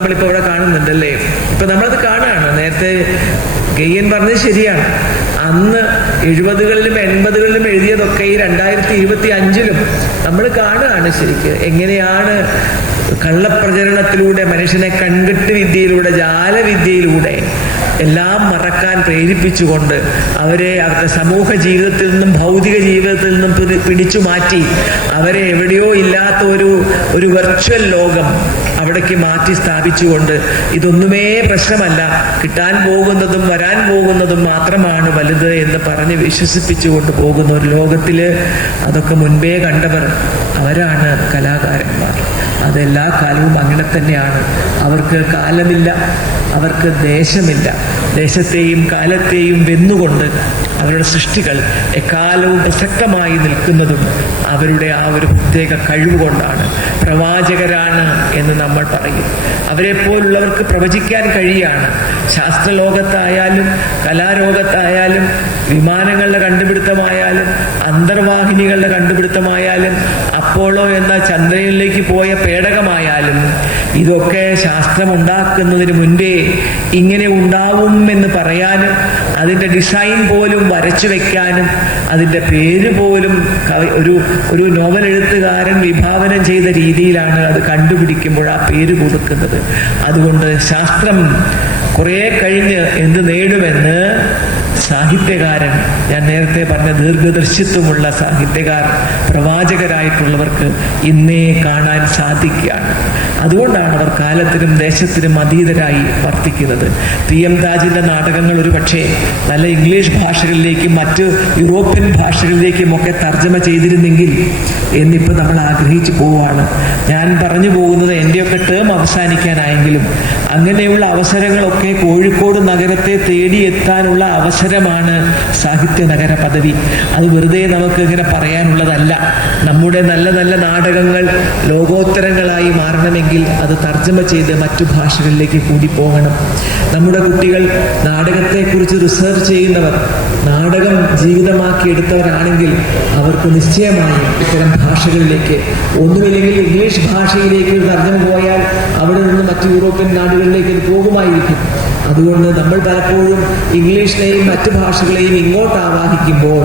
നമ്മളിപ്പോ ഇവിടെ കാണുന്നുണ്ടല്ലേ. ഇപ്പൊ നമ്മളത് കാണുകയാണ്. നേരത്തെ ഗെയ്യൻ പറഞ്ഞത് ശരിയാണ്. അന്ന് 70കളിലും 80കളിലും എഴുതിയതൊക്കെ ഈ 2025-ലും നമ്മൾ കാണുകയാണ് ശരിക്ക് എങ്ങനെയാണ് കള്ളപ്രചരണത്തിലൂടെ മനുഷ്യനെ കൺകെട്ട് വിദ്യയിലൂടെ ജാലവിദ്യയിലൂടെ എല്ലാം മറക്കാൻ പ്രേരിപ്പിച്ചുകൊണ്ട് അവരെ അവരുടെ സമൂഹ ജീവിതത്തിൽ നിന്നും ഭൗതിക ജീവിതത്തിൽ നിന്നും പിടിച്ചു മാറ്റി അവരെ എവിടെയോ ഇല്ലാത്ത ഒരു വെർച്വൽ ലോകം അവിടേക്ക് മാറ്റി സ്ഥാപിച്ചുകൊണ്ട് ഇതൊന്നുമേ പ്രശ്നമല്ല, കിട്ടാൻ പോകുന്നതും വരാൻ പോകുന്നതും മാത്രമാണ് വലുത് എന്ന് പറഞ്ഞ് വിശ്വസിപ്പിച്ചുകൊണ്ട് പോകുന്ന ഒരു ലോകത്തില് അതൊക്കെ മുൻപേ കണ്ടവർ അവരാണ് കലാകാരന്മാർ. അതെല്ലാ കാലവും അങ്ങനെ തന്നെയാണ്. അവർക്ക് കാലമില്ല, അവർക്ക് ദേശമില്ല. ദേശത്തെയും കാലത്തെയും വെന്നുകൊണ്ട് അവരുടെ സൃഷ്ടികൾ എക്കാലവും പ്രസക്തമായി നിൽക്കുന്നതും അവരുടെ ആ ഒരു പ്രത്യേക കഴിവുകൊണ്ടാണ്. പ്രവാചകരാണ് എന്ന് നമ്മൾ പറയും. അവരെ പോലുള്ളവർക്ക് പ്രവചിക്കാൻ കഴിയാണ്. ശാസ്ത്രലോകത്തായാലും കലാലോകത്തായാലും വിമാനങ്ങളുടെ കണ്ടുപിടുത്തമായാലും അന്തർവാഹിനികളുടെ കണ്ടുപിടുത്തമായാലും അപ്പോളോ എന്ന ചന്ദ്രനിലേക്ക് പോയ പേടകമായാലും ഇതൊക്കെ ശാസ്ത്രമുണ്ടാക്കുന്നതിന് മുൻപേ ഇങ്ങനെ ഉണ്ടാവും എന്ന് പറയാനും അതിൻ്റെ ഡിസൈൻ പോലും വരച്ചു വെക്കാനും അതിൻ്റെ പേര് പോലും ഒരു നോവൽ എഴുത്തുകാരൻ വിഭാവനം ചെയ്ത രീതിയിലാണ് അത് കണ്ടുപിടിക്കുമ്പോൾ ആ പേര് കൊടുക്കുന്നത്. അതുകൊണ്ട് ശാസ്ത്രം കുറേ കഴിഞ്ഞ് എന്ത് നേടുമെന്ന് സാഹിത്യകാരൻ, ഞാൻ നേരത്തെ പറഞ്ഞ ദീർഘദർശിത്വമുള്ള സാഹിത്യകാരൻ, പ്രവാചകരായിട്ടുള്ളവർക്ക് ഇന്നേ കാണാൻ സാധിക്കുകയാണ്. അതുകൊണ്ടാണ് അവർ കാലത്തിനും ദേശത്തിനും അതീതരായി വർത്തിക്കുന്നത്. PM താജിൻ്റെ നാടകങ്ങൾ ഒരു പക്ഷേ നല്ല ഇംഗ്ലീഷ് ഭാഷകളിലേക്കും മറ്റ് യൂറോപ്യൻ ഭാഷകളിലേക്കും ഒക്കെ തർജ്ജമ ചെയ്തിരുന്നെങ്കിൽ എന്നിപ്പോൾ നമ്മൾ ആഗ്രഹിച്ചു പോവുകയാണ്. ഞാൻ പറഞ്ഞു പോകുന്നത് എൻ്റെയൊക്കെ ടേം അവസാനിക്കാനായെങ്കിലും അങ്ങനെയുള്ള അവസരങ്ങളൊക്കെ കോഴിക്കോട് നഗരത്തെ തേടിയെത്താനുള്ള അവസരമാണ് സാഹിത്യ നഗര പദവി. അത് വെറുതെ നമുക്ക് ഇങ്ങനെ പറയാനുള്ളതല്ല. നമ്മുടെ നല്ല നല്ല നാടകങ്ങൾ ലോകോത്തരങ്ങളായി മാറണമെങ്കിൽ അത് തർജ്ജമ ചെയ്ത് മറ്റു ഭാഷകളിലേക്ക് കൂടി പോകണം. നമ്മുടെ കുട്ടികൾ നാടകത്തെക്കുറിച്ച് റിസർച്ച് ചെയ്യുന്നവർ, നാടകം ജീവിതമാക്കി എടുത്തവരാണെങ്കിൽ അവർക്ക് നിശ്ചയമായും ഇത്തരം ഭാഷകളിലേക്ക്, ഒന്നുമില്ലെങ്കിൽ ഇംഗ്ലീഷ് ഭാഷയിലേക്ക് തർജ്ജമ പോയാൽ അവിടെ നിന്ന് മറ്റു യൂറോപ്യൻ നാടുകളിലേക്ക് ഇത് പോകുമായിരിക്കും. അതുകൊണ്ട് നമ്മൾ പലപ്പോഴും ഇംഗ്ലീഷിനെയും മറ്റു ഭാഷകളെയും ഇങ്ങോട്ട് ആവാഹിക്കുമ്പോൾ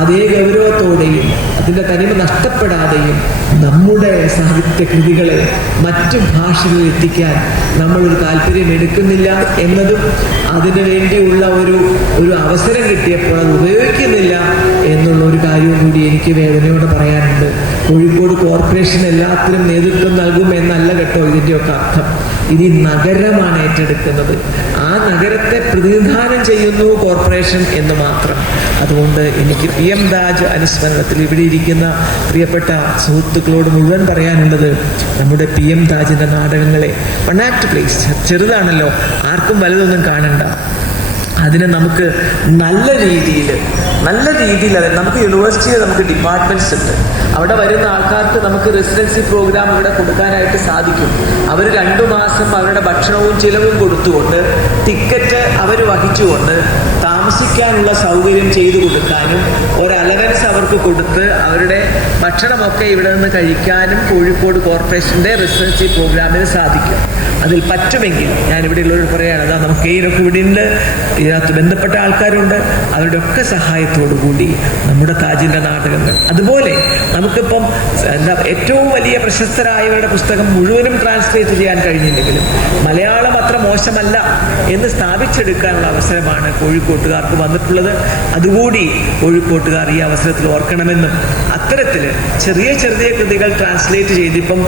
അതേ ഗൗരവത്തോടെയും അതിൻ്റെ തനിമ നഷ്ടപ്പെടാതെയും നമ്മുടെ സാഹിത്യ കൃതികളെ മറ്റു ഭാഷകളിൽ എത്തിക്കാൻ നമ്മളൊരു താല്പര്യം എടുക്കുന്നില്ല എന്നതും അതിനു വേണ്ടിയുള്ള ഒരു അവസരം കിട്ടിയപ്പോൾ അത് ഉപയോഗിക്കുന്നില്ല എന്നുള്ള ഒരു കാര്യവും കൂടി എനിക്ക് വേദനയോടെ പറയാനുണ്ട്. കോഴിക്കോട് കോർപ്പറേഷൻ എല്ലാത്തിനും നേതൃത്വം നൽകും എന്നല്ല കേട്ടോ ഇതിൻ്റെയൊക്കെ അർത്ഥം. ഇത് നഗരമാണ് ഏറ്റെടുക്കുന്നത്. ആ നഗരത്തെ പ്രതിനിധാനം ചെയ്യുന്നു കോർപ്പറേഷൻ എന്ന് മാത്രം. അതുകൊണ്ട് എനിക്ക് PM താജ് അനുസ്മരണത്തിൽ ഇവിടെ ഇരിക്കുന്ന പ്രിയപ്പെട്ട സുഹൃത്തുക്കളോട് മുഴുവൻ പറയാനുള്ളത്, നമ്മുടെ PM താജിൻ്റെ നാടകങ്ങളെ വൺ ആക്ട് പ്ലേസ് ചെറുതാണല്ലോ, ആർക്കും വലുതൊന്നും കാണണ്ട. അതിനെ നമുക്ക് നല്ല രീതിയിൽ അതെ, നമുക്ക് യൂണിവേഴ്സിറ്റിയിൽ നമുക്ക് ഡിപ്പാർട്ട്മെന്റ്സ് ഉണ്ട്. അവിടെ വരുന്ന ആൾക്കാർക്ക് നമുക്ക് റെസിഡൻസി പ്രോഗ്രാം ഇവിടെ കൊടുക്കാനായിട്ട് സാധിക്കും. അവർ 2 മാസം അവരുടെ ഭക്ഷണവും ചിലവും കൊടുത്തുകൊണ്ട് ടിക്കറ്റ് അവർ വഹിച്ചുകൊണ്ട് താമസിക്കാനുള്ള സൗകര്യം ചെയ്തു കൊടുക്കാനും ഒരു അലവൻസ് അവർക്ക് കൊടുത്ത് അവരുടെ ഭക്ഷണമൊക്കെ ഇവിടെ നിന്ന് കഴിക്കാനും കോഴിക്കോട് കോർപ്പറേഷൻ്റെ റിസർച്ച് പ്രോഗ്രാമിന് സാധിക്കും. അതിൽ പറ്റുമെങ്കിൽ ഞാനിവിടെയുള്ളവർ പറയുകയാണ്, അതാ നമുക്ക് ഇതിനൊക്കെ ഇവിടെ ഉണ്ട്, ഇതിനകത്ത് ബന്ധപ്പെട്ട ആൾക്കാരുണ്ട്, അവരുടെ ഒക്കെ സഹായത്തോടു കൂടി നമ്മുടെ താജിൻ്റെ നാടകങ്ങൾ, അതുപോലെ നമുക്കിപ്പം ഏറ്റവും വലിയ പ്രശസ്തരായവരുടെ പുസ്തകം മുഴുവനും ട്രാൻസ്ലേറ്റ് ചെയ്യാൻ കഴിഞ്ഞില്ലെങ്കിലും മലയാളം അത്ര മോശമല്ല എന്ന് സ്ഥാപിച്ചെടുക്കാനുള്ള അവസരമാണ് കോഴിക്കോട്ടുകാർക്ക് വന്നിട്ടുള്ളത്. അതുകൂടി കോഴിക്കോട്ടുകാർ ഈ അവസരത്തിൽ ഓർക്കണമെന്നും അത്തരത്തിൽ ചെറിയ ചെറിയ കൃതികൾ ട്രാൻസ്ലേറ്റ് ചെയ്തിപ്പം